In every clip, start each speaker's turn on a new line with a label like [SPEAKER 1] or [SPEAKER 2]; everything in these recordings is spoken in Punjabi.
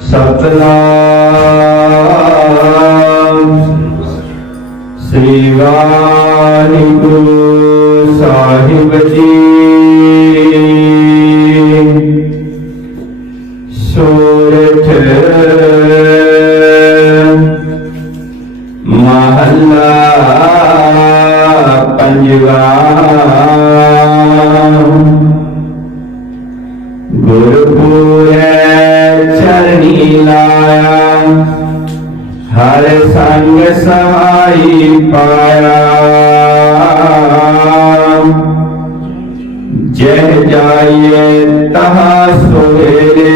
[SPEAKER 1] ਸਤਨਾਮ। ਸ੍ਰੀ ਵਾਹਿਗੁਰੂ ਸਾਹਿਬ ਜੀ। ਸੋਰਠ ਮਹੱਲਾ ਪੰਜਵਾ। ਗੁਰਪੁਰ ਚਰਣੀ ਲਾਇਆ ਹਰ ਸੰਗ ਸਹਾਈ ਪਾਇਆ ਜਹ ਜਾਈਏ ਤਹਾ ਸੋਹਰੇ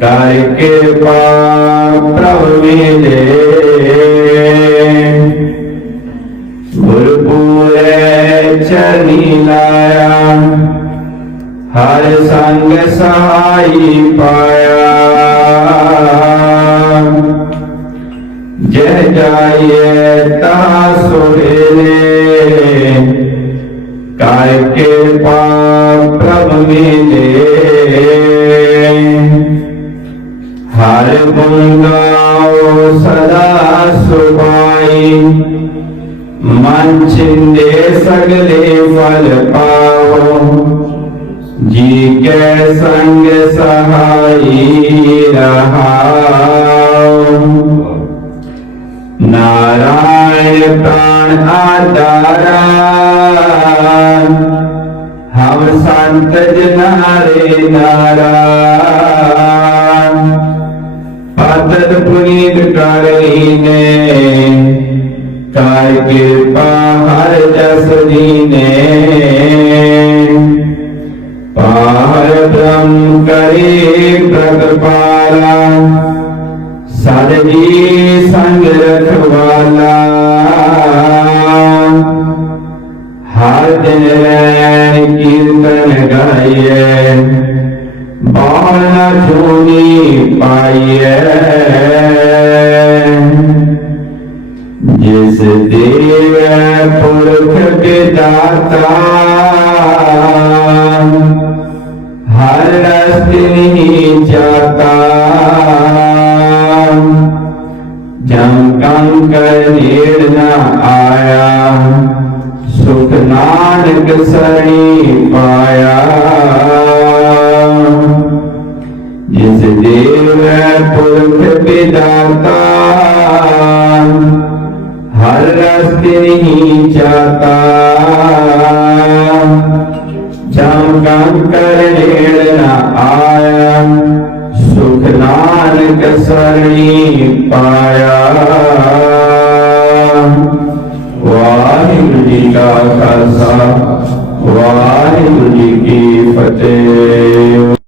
[SPEAKER 1] ਕਰ ਕਿਰਪਾ ਪ੍ਰਭ ਮਿਲੇ ਗੁਰਪੂਰੈ ਚਰਨੀ ਲਾਇਆ ਹਰ ਸੰਗ ਸਹਾਈ ਪਾਇਆ। ਜਹ ਜਾਈਏ ਤਾ ਸੁਹੇਲੇ ਕਾਇ ਕੇ ਪਾਪ ਪ੍ਰਭ ਮਿਲੇ। ਹਰ ਗੁਣ ਗਾਓ ਸਦਾ ਸੁਭਾਈ, ਮਨ ਚਿੰਦੇ ਸਗਲੇ ਫਲ ਪਾਓ। ਜੀ ਕੈ ਸੰਗ ਸਹਾਈ ਰਹਾਉ ਨਾਰਾਇਣ ਪ੍ਰਾਣ ਆਦਾਰਾ ਹਮ ਸੰਤ ਜਨਾਰੇ ਨਾਰਾ ਪਤਤ ਪੁਨੀਤ ਕਰ ਲੀਨੇ ਕਾਇ ਕਿਰਪਾ ਹਰ ਜਸ ਦੀਨੇ ਬ੍ਰਹਮ ਕਰੇ ਪ੍ਰਤਪਾਲਾ। ਸਦ ਜੀ ਸੰਗ ਰਖਵਾਲਾ। ਹਰ ਦਿਨ ਰੈਣ ਕੀਰਤਨ ਗਾਈਏ ਬਾਣ ਨਾ ਛੋਣੀ ਪਾਈਏ ਜਿਸ ਦੇਵ ਪੁਰਖ ਕੇ ਦਾਤਾ ਨਹੀਂ ਜਾਤਾ। ਜਮ ਕੰਕਰ ਨੇੜ ਨਾ ਆਇਆ। ਸੁਖ ਨਾਨਕ ਸਰਣੀ ਪਾਇਆ। ਜਿਸ ਦੇਵ ਪੁਰਖ ਪਿਦਾਤਾ ਹਰ ਰਸਤੇ ਨਹੀਂ ਜਾਤਾ। ਜਮ ਕੰਕਰ ਨੇੜ ਨਾ ਆਇਆ। ਨਾਨਕ ਪਾਇਆ। ਵਾਹਿਗੁਰੂ ਜੀ ਕਾ ਖਾਲਸਾ ਵਾਹਿਗੁਰੂ ਜੀ ਕੀ ਫਤਿਹ।